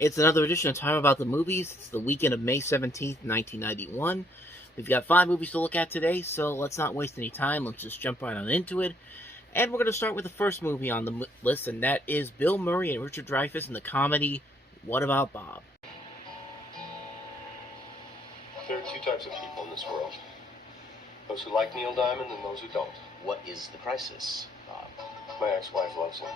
It's another edition of Time About the Movies. It's the weekend of May 17th, 1991. We've got 5 movies to look at today, so let's not waste any time. Let's just jump right on into it. And we're going to start with the first movie on the list, and that is Bill Murray and Richard Dreyfuss in the comedy What About Bob? There are 2 types of people in this world. Those who like Neil Diamond and those who don't. What is the crisis, Bob? My ex-wife loves him.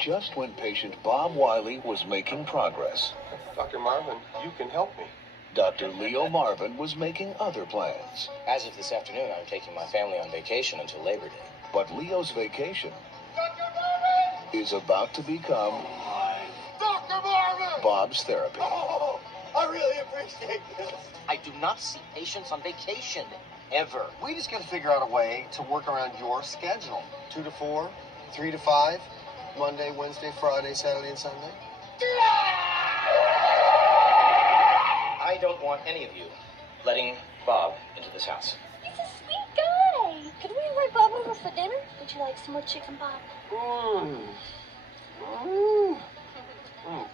Just when patient Bob Wiley was making progress, Dr. Marvin, you can help me. Dr. Leo Marvin was making other plans. As of this afternoon, I'm taking my family on vacation until Labor Day. But Leo's vacation is about to become Dr. Marvin! Bob's therapy. Oh, I really appreciate this. I do not see patients on vacation, ever. We just got to figure out a way to work around your schedule. 2 to 4, 3 to 5, Monday, Wednesday, Friday, Saturday, and Sunday. I don't want any of you letting Bob into this house. He's a sweet guy. Could we invite Bob over for dinner? Would you like some more chicken, Bob?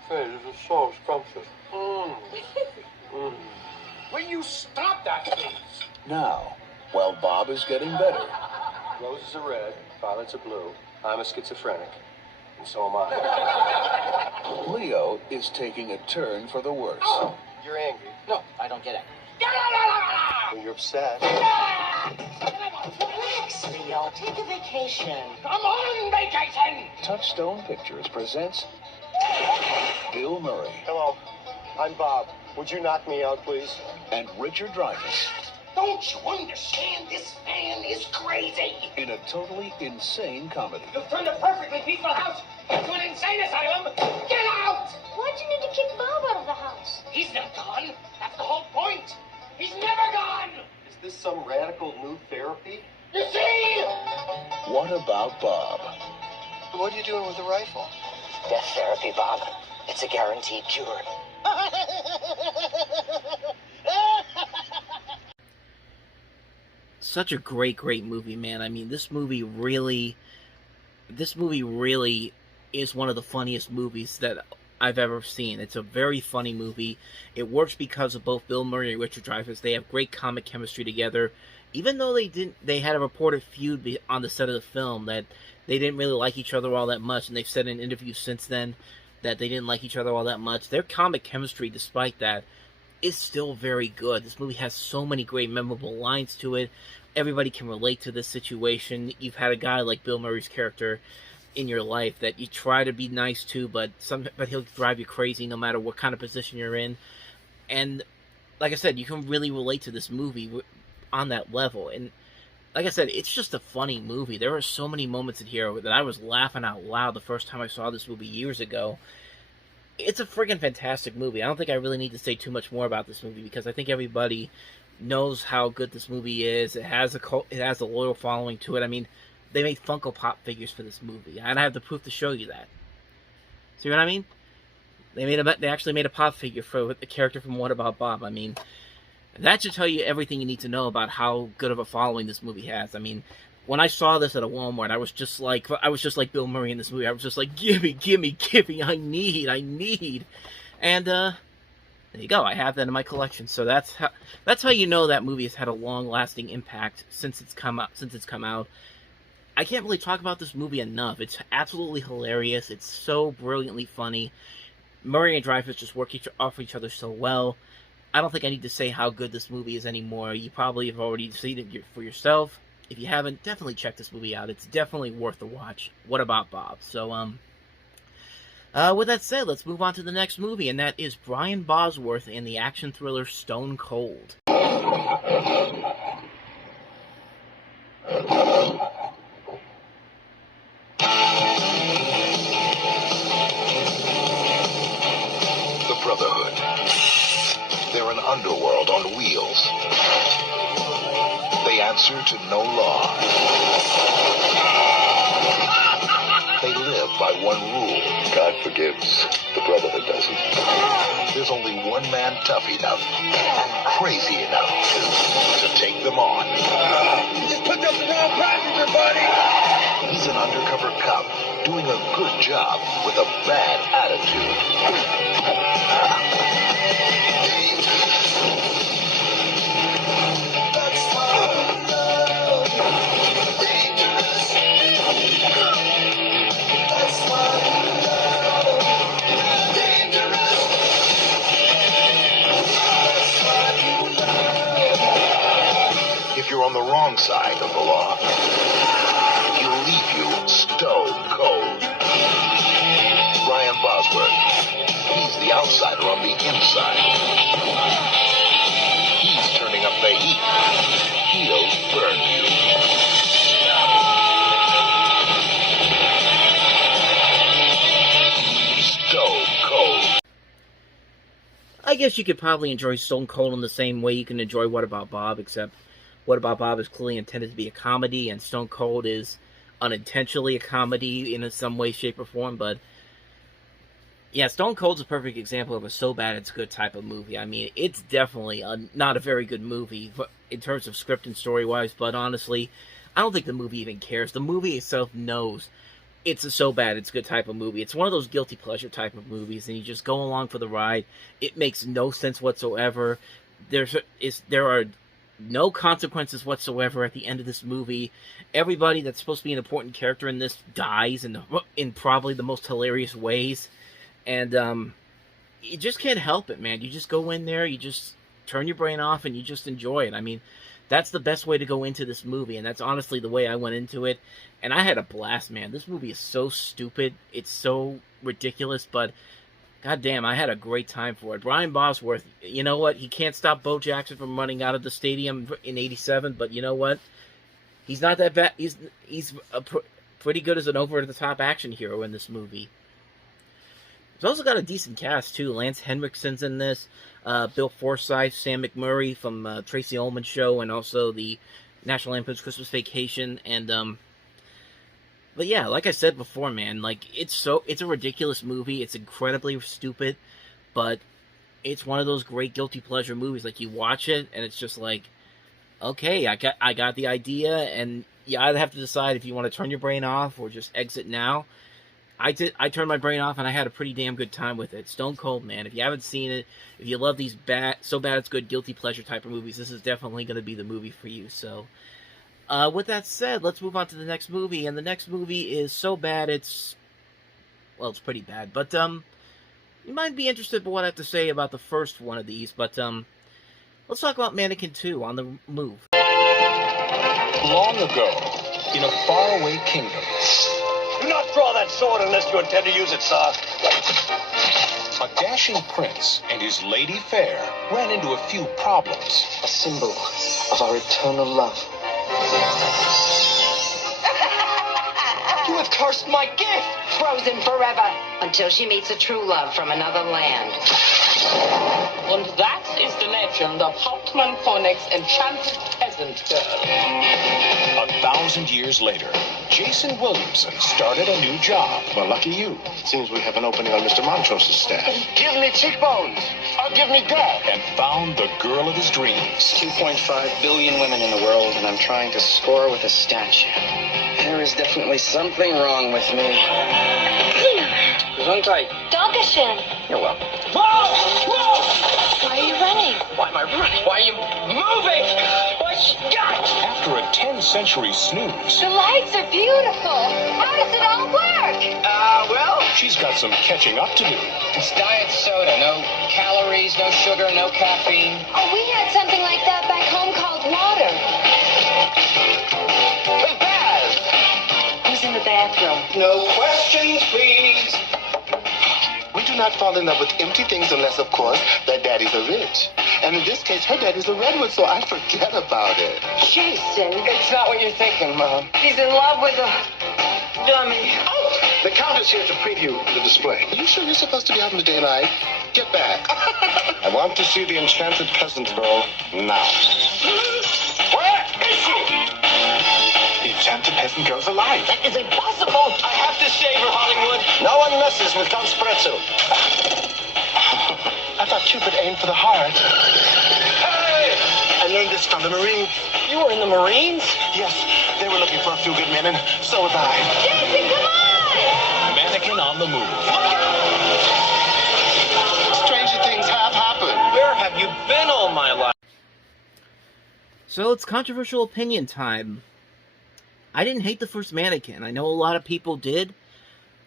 Hey, this is so scrumptious. Will you stop that, please? Now, while Bob is getting better, Roses are red, violets are blue. I'm a schizophrenic, and so am I. Leo is taking a turn for the worse. You're angry. No, I don't get it. And you're upset. Relax, Leo. Take a vacation. I'm on vacation! Touchstone Pictures presents Bill Murray Hello, I'm Bob. Would you knock me out, please? and Richard Dreyfuss Don't you understand? This man is crazy! in a totally insane comedy. You've turned a perfectly peaceful house into an insane asylum! Get out! Why'd you need to kick Bob out of the house? He's not gone. That's the whole point. He's never gone! Is this some radical new therapy? You see? What About Bob? What are you doing with the rifle? Death therapy, Bob. It's a guaranteed cure. Such a great movie, man. I mean, this movie really is one of the funniest movies that I've ever seen. It's a very funny movie. It works because of both Bill Murray and Richard Dreyfuss. They have great comic chemistry together. Even though they had a reported feud on the set of the film that they didn't really like each other all that much, and they've said in interviews since then that they didn't like each other all that much. Their comic chemistry, despite that, is still very good. This movie has so many great memorable lines to it. Everybody can relate to this situation. You've had a guy like Bill Murray's character in your life that you try to be nice to, but he'll drive you crazy no matter what kind of position you're in. And like I said, you can really relate to this movie on that level. And like I said, it's just a funny movie. There are so many moments in here that I was laughing out loud the first time I saw this movie years ago. It's a friggin' fantastic movie. I don't think I really need to say too much more about this movie because I think everybody knows how good this movie is. It has a loyal following to it. I mean, they made Funko Pop figures for this movie, and I have the proof to show you that. See what I mean? They actually made a pop figure for the character from What About Bob. I mean, that should tell you everything you need to know about how good of a following this movie has. I mean, when I saw this at a Walmart, I was just like Bill Murray in this movie. I was just like, gimme, I need. And there you go. I have that in my collection. So that's how you know that movie has had a long-lasting impact since it's come out. I can't really talk about this movie enough. It's absolutely hilarious. It's so brilliantly funny. Murray and Dreyfuss just work off each other so well. I don't think I need to say how good this movie is anymore. You probably have already seen it for yourself. If you haven't, definitely check this movie out. It's definitely worth a watch. What About Bob? So, with that said, let's move on to the next movie, and that is Brian Bosworth in the action thriller Stone Cold. The Brotherhood. They're an underworld on wheels. They answer to no law. They live by one rule. God forgives, the Brotherhood doesn't. There's only one man tough enough and crazy enough to take them on. You just picked up the wrong passenger, buddy! He's an undercover cop doing a good job with a bad attitude. If you're on the wrong side of the law, he'll leave you stone cold. Brian Bosworth, he's the outsider on the inside. He's turning up the heat. He'll burn you. Stone cold. I guess you could probably enjoy Stone Cold in the same way you can enjoy What About Bob, except What About Bob is clearly intended to be a comedy, and Stone Cold is unintentionally a comedy in some way, shape, or form. But yeah, Stone Cold's a perfect example of a so bad it's good type of movie. I mean, it's definitely not a very good movie in terms of script and story-wise, but honestly, I don't think the movie even cares. The movie itself knows it's a so bad it's good type of movie. It's one of those guilty pleasure type of movies, and you just go along for the ride. It makes no sense whatsoever. There are no consequences whatsoever at the end of this movie. Everybody that's supposed to be an important character in this dies in probably the most hilarious ways. And you just can't help it, man. You just go in there, you just turn your brain off, and you just enjoy it. I mean, that's the best way to go into this movie, and that's honestly the way I went into it. And I had a blast, man. This movie is so stupid. It's so ridiculous, but goddamn, I had a great time for it. Brian Bosworth, you know what? He can't stop Bo Jackson from running out of the stadium in '87, but you know what? He's not that bad. He's pretty good as an over-the-top action hero in this movie. It's also got a decent cast, too. Lance Henriksen's in this. Bill Forsythe, Sam McMurray from Tracy Ullman Show, and also the National Lampoon's Christmas Vacation. And but yeah, like I said before, man, like it's a ridiculous movie. It's incredibly stupid, but it's one of those great guilty pleasure movies. Like, you watch it and it's just like, okay, I got the idea, and you either have to decide if you want to turn your brain off or just exit now. I turned my brain off, and I had a pretty damn good time with it. Stone Cold, man. If you haven't seen it, if you love these so bad it's good guilty pleasure type of movies, this is definitely going to be the movie for you. So, with that said, let's move on to the next movie. And the next movie is so bad it's pretty bad. But you might be interested in what I have to say about the first one of these. But let's talk about Mannequin 2, On the Move. Long ago, in a faraway kingdom. Do not draw that sword unless you intend to use it, sir. A dashing prince and his lady fair ran into a few problems. A symbol of our eternal love. You have cursed my gift! Frozen forever, until she meets a true love from another land. And that is the legend of Hauptmann Phonics' enchanted peasant girl. 1,000 years later, Jason Williamson started a new job. Well, lucky you. It seems we have an opening on Mr. Montrose's staff. Give me cheekbones, or give me death. And found the girl of his dreams. 2.5 billion women in the world, and I'm trying to score with a statue. There is definitely something wrong with me. Gesundheit. Dankeschön. You're welcome. Whoa! Whoa! Why are you running? Why am I running? Why are you moving? Why, God! After a 10th-century snooze, The lights are beautiful. How does it all work? Well, she's got some catching up to do. It's diet soda. No calories, no sugar, no caffeine. Oh, we had something like that back home called water. hey, Baz! Who's in the bathroom? No questions, please. We do not fall in love with empty things unless, of course, their daddies are rich. And in this case, her daddy's a redwood, so I forget about it. Jason. It's not what you're thinking, Mom. He's in love with a dummy. The Countess here to preview the display. Are you sure you're supposed to be out in the daylight? Get back. I want to see the enchanted peasant girl now. Where is she? The enchanted peasant girl's alive. That is impossible. I have to save her, Hollywood. No one messes with Count Spretzel. I thought Cupid aimed for the heart. Hey! I learned this from the Marines. You were in the Marines? Yes, they were looking for a few good men, and so was I. Jason, come on! Mannequin on the move. Stranger things have happened. Where have you been all my life? So it's controversial opinion time. I didn't hate the first Mannequin. I know a lot of people did.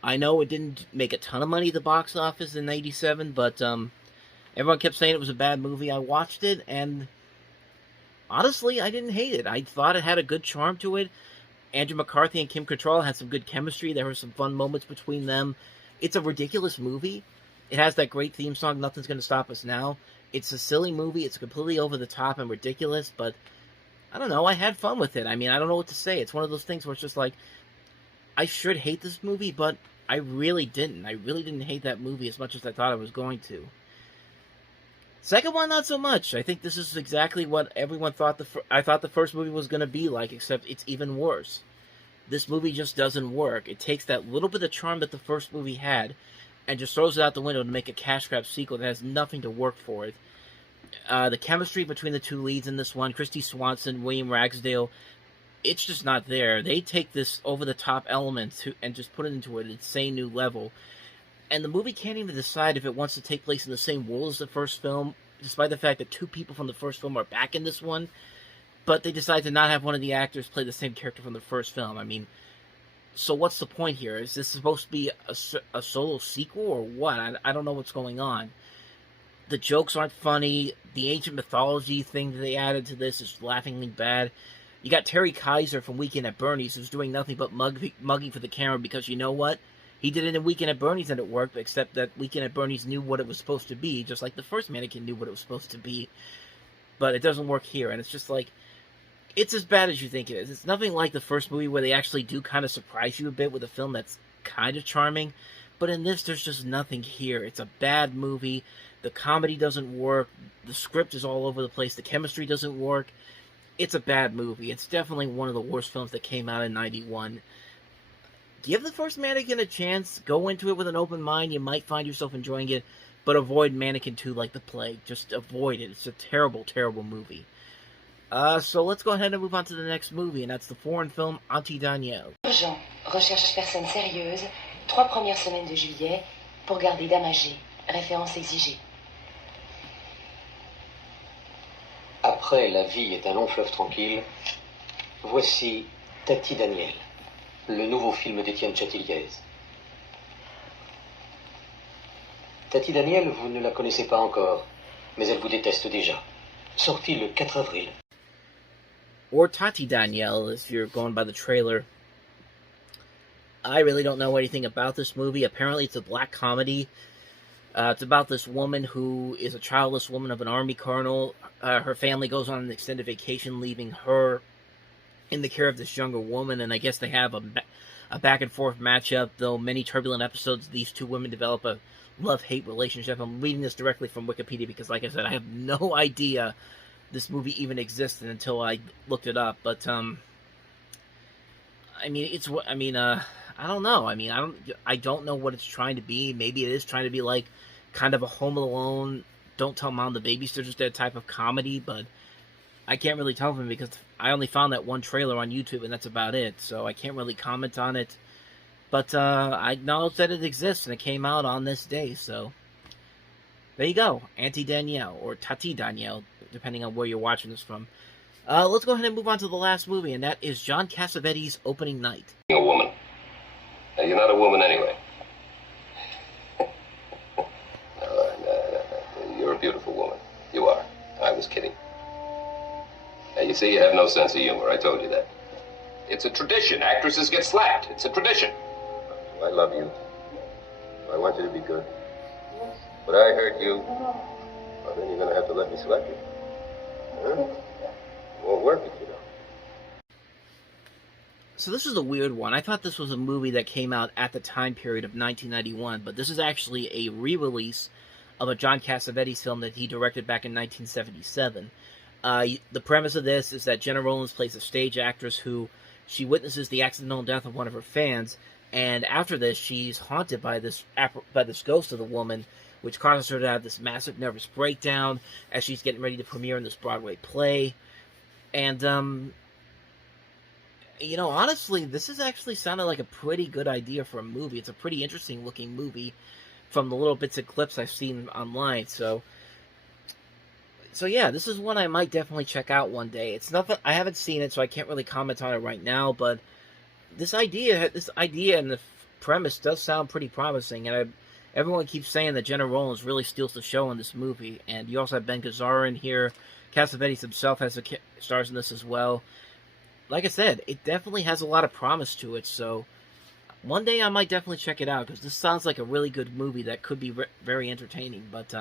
I know it didn't make a ton of money at the box office in '87, but everyone kept saying it was a bad movie. I watched it, and honestly, I didn't hate it. I thought it had a good charm to it. Andrew McCarthy and Kim Cattrall had some good chemistry. There were some fun moments between them. It's a ridiculous movie. It has that great theme song, Nothing's Gonna Stop Us Now. It's a silly movie. It's completely over the top and ridiculous, but I don't know. I had fun with it. I mean, I don't know what to say. It's one of those things where it's just like, I should hate this movie, but I really didn't. I really didn't hate that movie as much as I thought I was going to. Second one, not so much. I think this is exactly what everyone thought I thought the first movie was going to be like, except it's even worse. This movie just doesn't work. It takes that little bit of charm that the first movie had and just throws it out the window to make a cash grab sequel that has nothing to work for it. The chemistry between the two leads in this one, Christy Swanson, William Ragsdale, it's just not there. They take this over-the-top element and just put it into an insane new level. And the movie can't even decide if it wants to take place in the same world as the first film, despite the fact that two people from the first film are back in this one. But they decide to not have one of the actors play the same character from the first film. I mean, so what's the point here? Is this supposed to be a solo sequel or what? I don't know what's going on. The jokes aren't funny. The ancient mythology thing that they added to this is laughingly bad. You got Terry Kaiser from Weekend at Bernie's who's doing nothing but mugging for the camera because you know what? He did it in Weekend at Bernie's and it worked, except that Weekend at Bernie's knew what it was supposed to be, just like the first Mannequin knew what it was supposed to be. But it doesn't work here, and it's just like, it's as bad as you think it is. It's nothing like the first movie where they actually do kind of surprise you a bit with a film that's kind of charming. But in this, there's just nothing here. It's a bad movie. The comedy doesn't work. The script is all over the place. The chemistry doesn't work. It's a bad movie. It's definitely one of the worst films that came out in '91. Give the first Mannequin a chance. Go into it with an open mind. You might find yourself enjoying it. But avoid Mannequin 2 like the plague. Just avoid it. It's a terrible, terrible movie. So let's go ahead and move on to the next movie, and that's the foreign film Auntie Danielle. Urgent. Recherche personne sérieuse. 3 premières semaines de juillet pour garder dame âgée. Référence exigée. Après La vie est un long fleuve tranquille, voici Tatie Danielle, le nouveau film d'Étienne Châtilliez. Tatie Danielle, vous ne la connaissez pas encore, mais elle vous déteste déjà. Sorti le 4 avril. Or Tatie Danielle, if you're going by the trailer. I really don't know anything about this movie. Apparently it's a black comedy. It's about this woman who is a childless woman of an army colonel. Her family goes on an extended vacation, leaving her in the care of this younger woman, and I guess they have a back-and-forth matchup, though many turbulent episodes, these two women develop a love-hate relationship. I'm reading this directly from Wikipedia because, like I said, I have no idea this movie even existed until I looked it up, but, I don't know. I don't know what it's trying to be. Maybe it is trying to be like kind of a Home Alone, Don't Tell Mom the Babysitter's Dead type of comedy, but I can't really tell from because I only found that one trailer on YouTube and that's about it, so I can't really comment on it. But I acknowledge that it exists and it came out on this day, so there you go. Auntie Danielle, or Tatie Danielle, depending on where you're watching this from. Let's go ahead and move on to the last movie, and that is John Cassavetes' Opening Night. A woman. Now, you're not a woman anyway. You're a beautiful woman. You are. I was kidding. Now, you see, you have no sense of humor. I told you that. It's a tradition. Actresses get slapped. It's a tradition. I love you. I want you to be good. But I hurt you. Well, then you're going to have to let me slap you. Huh? Won't work if you don't. So this is a weird one. I thought this was a movie that came out at the time period of 1991, but this is actually a re-release of a John Cassavetes film that he directed back in 1977. The premise of this is that Gena Rowlands plays a stage actress who she witnesses the accidental death of one of her fans, and after this, she's haunted by this ghost of the woman, which causes her to have this massive nervous breakdown as she's getting ready to premiere in this Broadway play. And You know, honestly, this is actually sounded like a pretty good idea for a movie. It's a pretty interesting looking movie from the little bits of clips I've seen online. So yeah, this is one I might definitely check out one day. It's nothing, I haven't seen it, so I can't really comment on it right now. But this idea and the premise does sound pretty promising. And everyone keeps saying that Gena Rowlands really steals the show in this movie. And you also have Ben Gazzara in here. Cassavetes himself stars in this as well. Like I said, it definitely has a lot of promise to it, so one day I might definitely check it out, because this sounds like a really good movie that could be very entertaining. But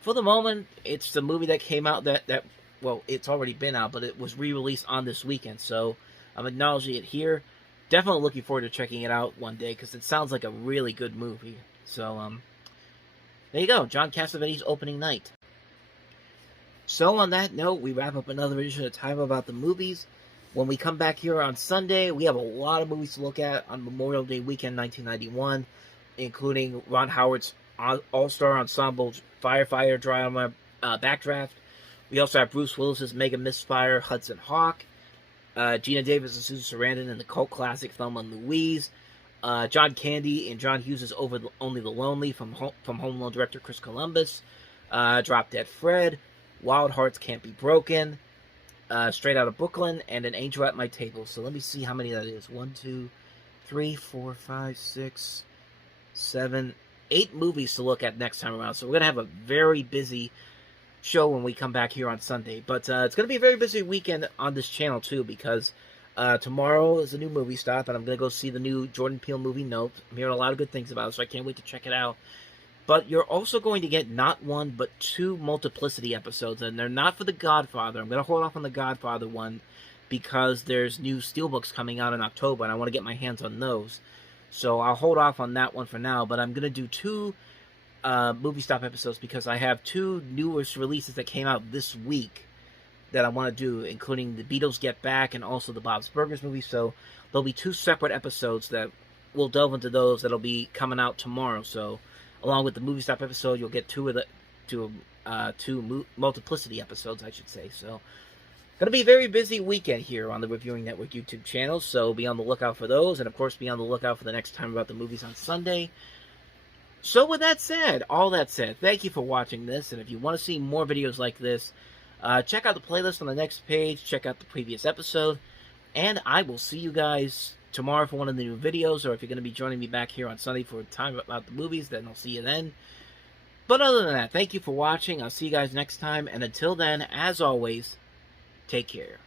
for the moment, it's the movie that came out that well, it's already been out, but it was re-released on this weekend, so I'm acknowledging it here. Definitely looking forward to checking it out one day, because it sounds like a really good movie. So, there you go, John Cassavetes Opening Night. So on that note, we wrap up another edition of Time About the Movies. When we come back here on Sunday, we have a lot of movies to look at on Memorial Day weekend 1991, including Ron Howard's All-Star Ensemble firefighter drama Backdraft. We also have Bruce Willis's Mega Misfire Hudson Hawk, Gina Davis and Susan Sarandon in the cult classic Thelma and Louise, John Candy and John Hughes' Only the Lonely from Home Alone director Chris Columbus, Drop Dead Fred, Wild Hearts Can't Be Broken, Straight Outta Brooklyn, and An Angel at My Table. So let me see how many that is. 1, 2, 3, 4, 5, 6, 7, 8 movies to look at next time around. So we're going to have a very busy show when we come back here on Sunday. But it's going to be a very busy weekend on this channel, too, because tomorrow is a new movie stop, and I'm going to go see the new Jordan Peele movie, Nope. I'm hearing a lot of good things about it, so I can't wait to check it out. But you're also going to get not one, but 2 Multiplicity episodes, and they're not for The Godfather. I'm going to hold off on The Godfather one because there's new Steelbooks coming out in October, and I want to get my hands on those. So I'll hold off on that one for now, but I'm going to do 2 Movie Stop episodes because I have 2 newest releases that came out this week that I want to do, including The Beatles Get Back and also the Bob's Burgers movie. So there'll be 2 separate episodes that we'll delve into those that'll be coming out tomorrow. So along with the Movie Stop episode, you'll get 2 Multiplicity episodes, I should say. So, going to be a very busy weekend here on the Reviewing Network YouTube channel, so be on the lookout for those, and of course be on the lookout for the next Time About the Movies on Sunday. So with that said, all that said, thank you for watching this, and if you want to see more videos like this, check out the playlist on the next page, check out the previous episode, and I will see you guys tomorrow for one of the new videos, or if you're going to be joining me back here on Sunday for Time About the Movies, then I'll see you then. But other than that, thank you for watching. I'll see you guys next time, and until then, as always, take care.